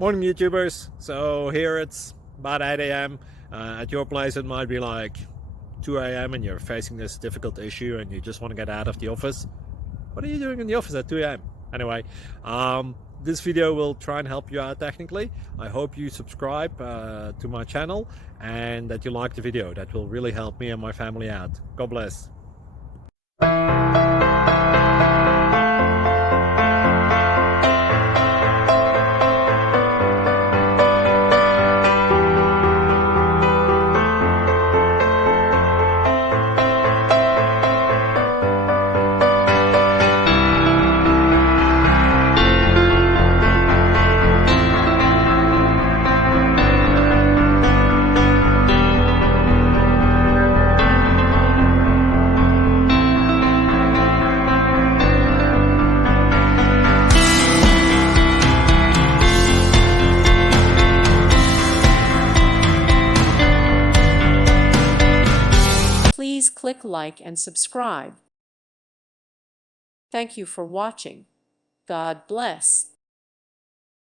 Morning YouTubers. So here it's about 8 a.m. At your place it might be like 2 a.m. and you're facing this difficult issue and you just want to get out of the office. What are you doing in the office at 2 a.m.? Anyway, this video will try and help you out technically. I hope you subscribe to my channel and that you like the video. That will really help me and my family out. God bless. Please click like and subscribe. Thank you for watching. God bless.